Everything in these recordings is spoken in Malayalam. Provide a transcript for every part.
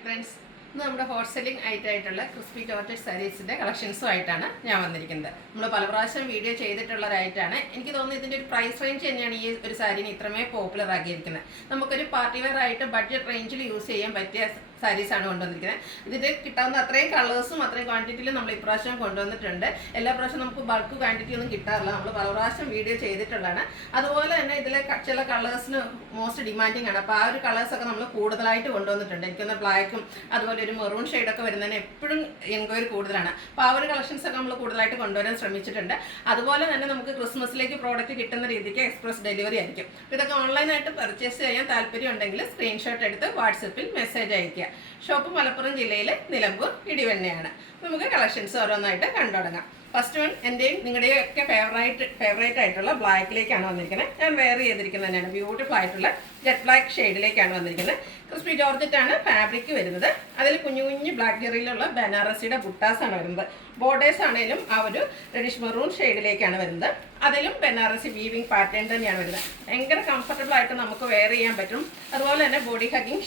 ഫ്രണ്ട്സ്, ഇന്ന് നമ്മുടെ ഹോട്ട് സെല്ലിംഗ് ആയിട്ടുള്ള ക്രിസ്പി ജോർജറ്റ് സാരീസിൻ്റെ കളക്ഷൻസുമായിട്ടാണ് ഞാൻ വന്നിരിക്കുന്നത്. നമ്മൾ പല പ്രാവശ്യം വീഡിയോ ചെയ്തിട്ടുള്ളതായിട്ടാണ്. എനിക്ക് തോന്നുന്നു ഇതിൻ്റെ ഒരു പ്രൈസ് റേഞ്ച് തന്നെയാണ് ഈ ഒരു സാരീന് ഇത്രമേ പോപ്പുലർ ആക്കിയിരിക്കുന്നത്. നമുക്കൊരു പാർട്ടി വെയർ ആയിട്ട് ബഡ്ജറ്റ് റേഞ്ചിൽ യൂസ് ചെയ്യാൻ പറ്റിയ സാരീസാണ് കൊണ്ടുവന്നിരിക്കുന്നത്. ഇതിൽ കിട്ടാവുന്ന അത്രയും കളേഴ്സും അത്രയും ക്വാണ്ടിറ്റിയിലും നമ്മൾ ഇപ്രാവശ്യം കൊണ്ടുവന്നിട്ടുണ്ട്. എല്ലാ പ്രാവശ്യം നമുക്ക് ബൾക്ക് ക്വാണ്ടിറ്റി ഒന്നും കിട്ടാറില്ല. നമ്മൾ പല പ്രാവശ്യം വീഡിയോ ചെയ്തിട്ടുള്ളതാണ്. അതുപോലെ തന്നെ ഇതിലെ ചില കളേഴ്സിന് മോസ്റ്റ് ഡിമാൻഡിങ് ആണ്. അപ്പോൾ ആ ഒരു കളേഴ്സൊക്കെ നമ്മൾ കൂടുതലായിട്ട് കൊണ്ടുവന്നിട്ടുണ്ട്. എനിക്കൊന്ന് ബ്ലാക്കും അതുപോലെ ഒരു മെറൂൺ ഷെയ്ഡൊക്കെ വരുന്നതിന് എപ്പോഴും എൻക്വയറി കൂടുതലാണ്. അപ്പോൾ ആ ഒരു കളക്ഷൻസൊക്കെ നമ്മൾ കൂടുതലായിട്ട് കൊണ്ടുവരാൻ ശ്രമിച്ചിട്ടുണ്ട്. അതുപോലെ തന്നെ നമുക്ക് ക്രിസ്മസിലേക്ക് പ്രോഡക്റ്റ് കിട്ടുന്ന രീതിക്ക് എക്സ്പ്രസ് ഡെലിവറി ആയിരിക്കും. ഇതൊക്കെ ഓൺലൈനായിട്ട് പർച്ചേസ് ചെയ്യാൻ താല്പര്യം ഉണ്ടെങ്കിൽ സ്ക്രീൻഷോട്ട് എടുത്ത് വാട്സപ്പിൽ മെസ്സേജ് അയയ്ക്കുക. ഷോപ്പ് മലപ്പുറം ജില്ലയിലെ നിലമ്പൂർ ഇടിവണ്ണയാണ്. നമുക്ക് കളക്ഷൻസ് ഓരോന്നായിട്ട് കണ്ടു തുടങ്ങാം. ഫസ്റ്റ് വൺ എൻ്റെയും നിങ്ങളുടെയും ഒക്കെ ഫേവറേറ്റ് ആയിട്ടുള്ള ബ്ലാക്കിലേക്കാണ് വന്നിരിക്കുന്നത്. ഞാൻ വെയർ ചെയ്തിരിക്കുന്നത് തന്നെയാണ്. ബ്യൂട്ടിഫുൾ ആയിട്ടുള്ള ജെറ്റ് ബ്ലാക്ക് ഷെയ്ഡിലേക്കാണ് വന്നിരിക്കുന്നത്. ക്രിസ്പി ജോർജറ്റാണ് ഫാബ്രിക് വരുന്നത്. അതിൽ കുഞ്ഞു കുഞ്ഞു ബ്ലാക്ക് ജെറിയിലുള്ള ബനാറസിയുടെ ബുട്ടാസാണ് വരുന്നത്. ബോർഡേഴ്സ് ആണെങ്കിലും ആ ഒരു റെഡിഷ് മെറൂൺ ഷെയ്ഡിലേക്കാണ് വരുന്നത്. അതിലും ബനാറസി വീവിങ് പാറ്റേൺ തന്നെയാണ് വരുന്നത്. ഭയങ്കര കംഫർട്ടബിൾ ആയിട്ട് നമുക്ക് വെയർ ചെയ്യാൻ പറ്റും. അതുപോലെ തന്നെ ബോഡി ഹഗിങ്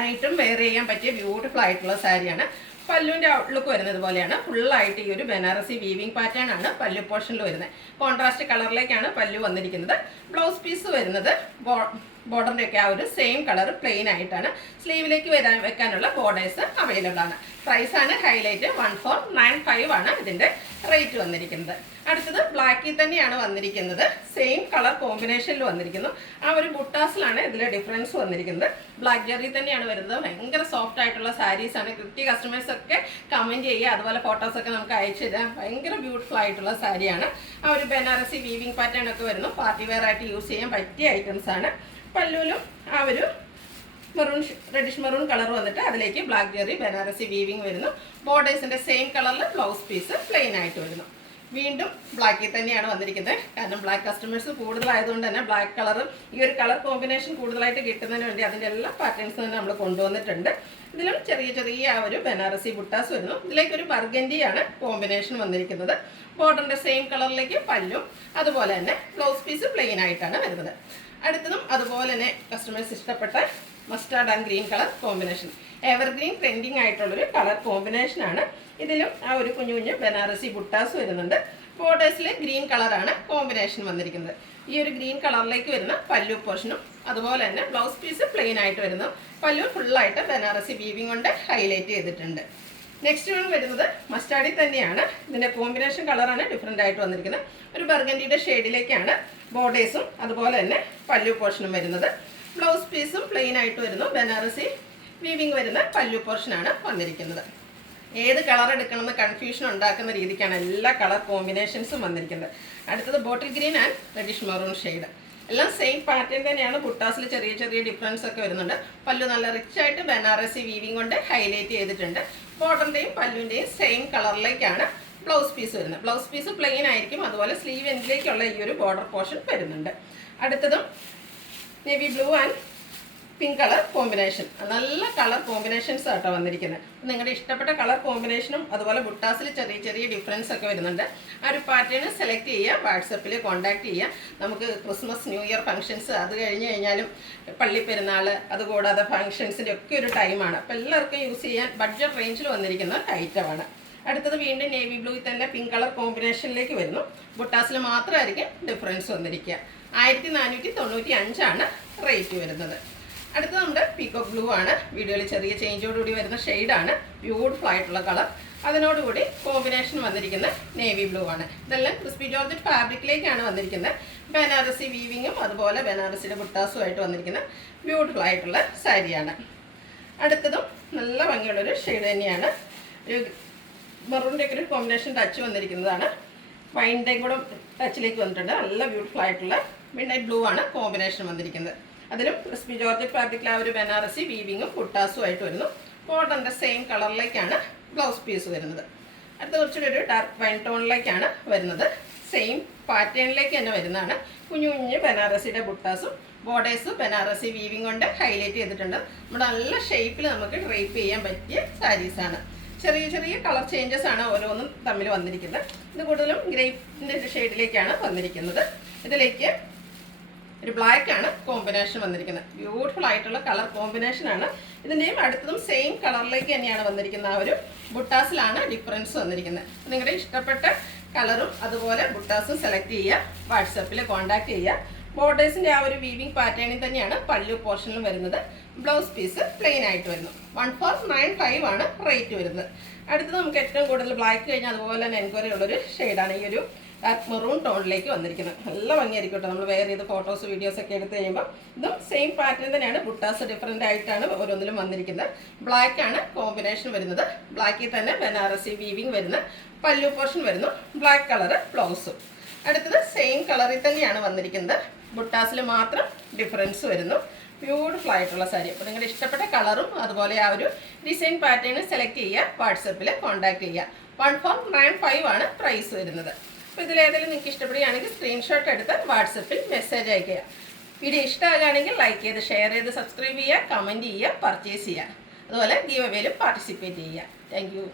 ആയിട്ടും വെയർ ചെയ്യാൻ പറ്റിയ ബ്യൂട്ടിഫുൾ ആയിട്ടുള്ള സാരിയാണ്. പല്ലുവിൻ്റെ ഔട്ട്ലുക്ക് വരുന്നത് പോലെയാണ്. ഫുള്ളായിട്ട് ഈ ഒരു ബനാറസി വീവിങ് പാറ്റേൺ ആണ് പല്ലു പോർഷനിൽ വരുന്നത്. കോൺട്രാസ്റ്റ് കളറിലേക്കാണ് പല്ലു വന്നിരിക്കുന്നത്. ബ്ലൗസ് പീസ് വരുന്നത് ബോർഡറിൻ്റെ ഒക്കെ ആ ഒരു സെയിം കളർ പ്ലെയിൻ ആയിട്ടാണ്. സ്ലീവിലേക്ക് വെക്കാനുള്ള ബോർഡേഴ്സ് അവൈലബിൾ ആണ്. പ്രൈസാണ് ഹൈലൈറ്റ്. 1495 ആണ് ഇതിൻ്റെ റേറ്റ് വന്നിരിക്കുന്നത്. അടുത്തത് ബ്ലാക്കിൽ തന്നെയാണ് വന്നിരിക്കുന്നത്. സെയിം കളർ കോമ്പിനേഷനിൽ വന്നിരിക്കുന്നു. ആ ഒരു ബുട്ടാസിലാണ് ഇതിൽ ഡിഫറൻസ് വന്നിരിക്കുന്നത്. ബ്ലാക്ക് ജെറി തന്നെയാണ് വരുന്നത്. ഭയങ്കര സോഫ്റ്റ് ആയിട്ടുള്ള സാരീസാണ്. കൃത്യ കസ്റ്റമേഴ്സൊക്കെ കമൻറ്റ് ചെയ്യുക. അതുപോലെ ഫോട്ടോസൊക്കെ നമുക്ക് അയച്ചു തരാം. ഭയങ്കര ബ്യൂട്ടിഫുൾ ആയിട്ടുള്ള സാരിയാണ്. ആ ഒരു ബനാറസി വീവിങ് പാറ്റേൺ ഒക്കെ വരുന്നു. പാർട്ടി വെയർ ആയിട്ട് യൂസ് ചെയ്യാൻ പറ്റിയ ഐറ്റംസ് ആണ്. പല്ലുവിലും ആ ഒരു റെഡിഷ് മെറൂൺ കളർ വന്നിട്ട് അതിലേക്ക് ബ്ലാക്ക് ജെറി ബനാറസി വീവിങ് വരുന്നു. ബോർഡേഴ്സിൻ്റെ സെയിം കളറിൽ ബ്ലൗസ് പീസ് പ്ലെയിൻ ആയിട്ട് വരുന്നു. വീണ്ടും ബ്ലാക്കിൽ തന്നെയാണ് വന്നിരിക്കുന്നത്. കാരണം ബ്ലാക്ക് കസ്റ്റമേഴ്സ് കൂടുതലായതുകൊണ്ട് തന്നെ ബ്ലാക്ക് കളർ ഈ ഒരു കളർ കോമ്പിനേഷൻ കൂടുതലായിട്ട് കിട്ടുന്നതിന് വേണ്ടി അതിൻ്റെ എല്ലാ പാറ്റേൺസും തന്നെ നമ്മൾ കൊണ്ടുവന്നിട്ടുണ്ട്. ഇതിലും ചെറിയ ചെറിയ ആ ഒരു ബനാറസി ബുട്ടാസ് വരുന്നു. ഇതിലേക്കൊരു ബർഗൻഡിയാണ് കോമ്പിനേഷൻ വന്നിരിക്കുന്നത്. ബോർഡറിൻ്റെ സെയിം കളറിലേക്ക് പല്ലും അതുപോലെ തന്നെ ബ്ലൗസ് പീസ് പ്ലെയിൻ ആയിട്ടാണ് വരുന്നത്. അടുത്തതും അതുപോലെ തന്നെ കസ്റ്റമേഴ്സ് ഇഷ്ടപ്പെട്ട mustard and green colour combination. Evergreen trending ആയിട്ടുള്ളൊരു കളർ കോമ്പിനേഷനാണ്. ഇതിലും ആ ഒരു കുഞ്ഞു കുഞ്ഞു ബനാറസി ബുട്ടാസ് വരുന്നുണ്ട്. ബോർഡേഴ്സിൽ ഗ്രീൻ കളറാണ് കോമ്പിനേഷൻ വന്നിരിക്കുന്നത്. ഈ ഒരു ഗ്രീൻ കളറിലേക്ക് വരുന്ന പല്ലു പോർഷനും അതുപോലെ തന്നെ ബ്ലൗസ് പീസ് പ്ലെയിൻ ആയിട്ട് വരുന്നു. പല്ലു ഫുള്ളായിട്ട് ബനാറസി വീവിങ് കൊണ്ട് ഹൈലൈറ്റ് ചെയ്തിട്ടുണ്ട്. നെക്സ്റ്റ് വൺ വരുന്നത് മസ്റ്റാർഡിൽ തന്നെയാണ്. ഇതിൻ്റെ കോമ്പിനേഷൻ കളറാണ് ഡിഫറെൻ്റ് ആയിട്ട് വന്നിരിക്കുന്നത്. ഒരു ബർഗൻഡിയുടെ ഷെയ്ഡിലേക്കാണ് ബോർഡേഴ്സും അതുപോലെ തന്നെ പല്ലു പോർഷനും വരുന്നത്. ബ്ലൗസ് പീസും പ്ലെയിൻ ആയിട്ട് വരുന്നു. ബനാറസി വീവിങ് വരുന്ന പല്ലു പോർഷനാണ് വന്നിരിക്കുന്നത്. ഏത് കളർ എടുക്കണമെന്ന് കൺഫ്യൂഷൻ ഉണ്ടാക്കുന്ന രീതിക്കാണ് എല്ലാ കളർ കോമ്പിനേഷൻസും വന്നിരിക്കുന്നത്. അടുത്തത് bottle green and reddish maroon shade. എല്ലാം സെയിം പാറ്റേൺ തന്നെയാണ്. ബുട്ടാസിൽ ചെറിയ ചെറിയ ഡിഫറൻസ് ഒക്കെ വരുന്നുണ്ട്. പല്ലു നല്ല റിച്ച് ആയിട്ട് ബനാറസി വീവിങ് കൊണ്ട് ഹൈലൈറ്റ് ചെയ്തിട്ടുണ്ട്. ബോർഡറിൻ്റെയും പല്ലുവിൻ്റെയും സെയിം കളറിലേക്കാണ് ബ്ലൗസ് പീസ് വരുന്നത്. ബ്ലൗസ് പീസ് പ്ലെയിൻ ആയിരിക്കും. അതുപോലെ സ്ലീവ് എൻഡിലേക്കുള്ള ഈ ഒരു ബോർഡർ പോർഷൻ വരുന്നുണ്ട്. അടുത്തതും navy blue and pink colour combination. നല്ല കളർ കോമ്പിനേഷൻസ് ആട്ടോ വന്നിരിക്കുന്നത്. നിങ്ങളുടെ ഇഷ്ടപ്പെട്ട കളർ കോമ്പിനേഷനും അതുപോലെ ബുട്ടാസിൽ ചെറിയ ചെറിയ ഡിഫറൻസ് ഒക്കെ വരുന്നുണ്ട്. ആ ഒരു പാറ്റേൺ സെലക്ട് ചെയ്യുക. വാട്സപ്പിൽ കോൺടാക്ട് ചെയ്യുക. നമുക്ക് ക്രിസ്മസ് ന്യൂ ഇയർ ഫംഗ്ഷൻസ് അത് കഴിഞ്ഞ് കഴിഞ്ഞാലും പള്ളിപ്പെരുന്നാൾ അതുകൂടാതെ ഫംഗ്ഷൻസിൻ്റെ ഒക്കെ ഒരു ടൈമാണ്. അപ്പോൾ എല്ലാവർക്കും യൂസ് ചെയ്യാൻ ബഡ്ജറ്റ് റേഞ്ചിൽ വന്നിരിക്കുന്ന ഐറ്റമാണ്. അടുത്തത് വീണ്ടും നേവി ബ്ലൂയിൽ തന്നെ പിങ്ക് കളർ കോമ്പിനേഷനിലേക്ക് വരുന്നു. ബുട്ടാസിൽ മാത്രമായിരിക്കും ഡിഫറൻസ് വന്നിരിക്കുക. 1495 ആണ് റേറ്റ് വരുന്നത്. അടുത്തത് നമ്മുടെ പീകോക്ക് ബ്ലൂ ആണ്. വീഡിയോയിൽ ചെറിയ ചേഞ്ചോടുകൂടി വരുന്ന ഷെയ്ഡാണ്. ബ്യൂട്ടിഫുൾ ആയിട്ടുള്ള കളർ. അതിനോടുകൂടി കോമ്പിനേഷൻ വന്നിരിക്കുന്ന നേവി ബ്ലൂ ആണ്. ഇതെല്ലാം ക്രിസ്പി ജോർജറ്റ് ഫാബ്രിക്കിലേക്കാണ് വന്നിരിക്കുന്നത്. ബനാറസി വീവിങ്ങും അതുപോലെ ബനാറസിയുടെ ബുട്ടാസും ആയിട്ട് വന്നിരിക്കുന്ന ബ്യൂട്ടിഫുൾ ആയിട്ടുള്ള സാരിയാണ്. അടുത്തതും നല്ല ഭംഗിയുള്ളൊരു ഷെയ്ഡ് തന്നെയാണ്. ഒരു മെറൂണിൻ്റെ ഒക്കെ ഒരു കോമ്പിനേഷൻ ടച്ച് വന്നിരിക്കുന്നതാണ്. വൈൻ്റെയും കൂടെ ടച്ചിലേക്ക് വന്നിട്ടുണ്ട്. നല്ല ബ്യൂട്ടിഫുൾ ആയിട്ടുള്ള മിഡ്നൈറ്റ് ബ്ലൂ ആണ് കോമ്പിനേഷൻ വന്നിരിക്കുന്നത്. അതിലും ക്രിസ്പി ജോർജറ്റ് ഫാബ്രിക്കിൽ ആ ഒരു ബനാറസി വീവിങ്ങും ബുട്ടാസും ആയിട്ട് വരുന്നു. ബോർഡറിൻ്റെ സെയിം കളറിലേക്കാണ് ബ്ലൗസ് പീസ് വരുന്നത്. അടുത്ത കുറച്ചുകൂടി ഒരു ഡാർക്ക് വൈൻ ടോണിലേക്കാണ് വരുന്നത്. സെയിം പാറ്റേണിലേക്ക് തന്നെ വരുന്നതാണ്. കുഞ്ഞു കുഞ്ഞ് ബനാറസിയുടെ ബുട്ടാസും ബോർഡേഴ്സും ബനാറസി വീവിങ് കൊണ്ട് ഹൈലൈറ്റ് ചെയ്തിട്ടുണ്ട്. നമ്മുടെ നല്ല ഷേപ്പിൽ നമുക്ക് ഡ്രേപ്പ് ചെയ്യാൻ പറ്റിയ സാരീസാണ്. ചെറിയ ചെറിയ കളർ ചേഞ്ചസ് ആണ് ഓരോന്നും തമ്മിൽ വന്നിരിക്കുന്നത്. ഇത് കൂടുതലും ഗ്രേപ്പിൻ്റെ ഷെയ്ഡിലേക്കാണ് വന്നിരിക്കുന്നത്. ഇതിലേക്ക് ഒരു ബ്ലാക്ക് ആണ് കോമ്പിനേഷൻ വന്നിരിക്കുന്നത്. ബ്യൂട്ടിഫുൾ ആയിട്ടുള്ള കളർ കോമ്പിനേഷൻ ആണ് ഇതിൻ്റെയും അടുത്തതും സെയിം കളറിലേക്ക് തന്നെയാണ് വന്നിരിക്കുന്നത്. ആ ഒരു ബുട്ടാസിലാണ് ഡിഫറൻസ് വന്നിരിക്കുന്നത്. നിങ്ങളുടെ ഇഷ്ടപ്പെട്ട കളറും അതുപോലെ ബുട്ടാസും സെലക്ട് ചെയ്യുക, വാട്സാപ്പിൽ കോൺടാക്ട് ചെയ്യുക. ബോർഡേഴ്സിൻ്റെ ആ ഒരു വീവിങ് പാറ്റേണിൽ തന്നെയാണ് പല്ലു പോർഷനിലും വരുന്നത്. ബ്ലൗസ് പീസ് പ്ലെയിൻ ആയിട്ട് വരുന്നു. 1495 ആണ് റേറ്റ് വരുന്നത്. അടുത്തത് നമുക്ക് ഏറ്റവും കൂടുതൽ ബ്ലാക്ക് കഴിഞ്ഞാൽ അതുപോലെ തന്നെ എൻക്വയറി ഉള്ളൊരു ഷെയ്ഡാണ് ഈ ഒരു മെറൂൺ ടോണിലേക്ക് വന്നിരിക്കുന്നത്. നല്ല ഭംഗിയായിരിക്കും കേട്ടോ. നമ്മൾ വേറെ ചെയ്ത് ഫോട്ടോസ് വീഡിയോസ് ഒക്കെ എടുത്ത് കഴിയുമ്പോൾ ഇതും സെയിം പാറ്റേൺ തന്നെയാണ്. ബുട്ടാസ് ഡിഫറെൻ്റ് ആയിട്ടാണ് ഓരോന്നിലും വന്നിരിക്കുന്നത്. ബ്ലാക്ക് ആണ് കോമ്പിനേഷൻ വരുന്നത്. ബ്ലാക്കിൽ തന്നെ ബനാറസി വീവിങ് വരുന്ന പല്ലു പോർഷൻ വരുന്നു. ബ്ലാക്ക് കളറ് ബ്ലൗസും. അടുത്തത് സെയിം കളറിൽ തന്നെയാണ് വന്നിരിക്കുന്നത്. ബുട്ടാസിൽ മാത്രം ഡിഫറൻസ് വരുന്നു. ബ്യൂട്ടിഫുൾ ആയിട്ടുള്ള സാരി. അപ്പോൾ നിങ്ങളുടെ ഇഷ്ടപ്പെട്ട കളറും അതുപോലെ ആ ഒരു ഡിസൈൻ പാറ്റേൺ സെലക്ട് ചെയ്യുക, വാട്സപ്പിൽ കോൺടാക്ട് ചെയ്യുക. 1495 ആണ് പ്രൈസ് വരുന്നത്. അപ്പോൾ ഇതിലേതെങ്കിലും നിങ്ങൾക്ക് ഇഷ്ടപ്പെടുകയാണെങ്കിൽ സ്ക്രീൻഷോട്ട് എടുത്ത് വാട്സപ്പിൽ മെസ്സേജ് അയയ്ക്കുക. വീഡിയോ ഇഷ്ടമാകുകയാണെങ്കിൽ ലൈക്ക് ചെയ്ത് ഷെയർ ചെയ്ത് സബ്സ്ക്രൈബ് ചെയ്യുക, കമൻറ്റ് ചെയ്യുക, പർച്ചേസ് ചെയ്യുക. അതുപോലെ ഗീവ് അവേയിലും പാർട്ടിസിപ്പേറ്റ് ചെയ്യുക. Thank you.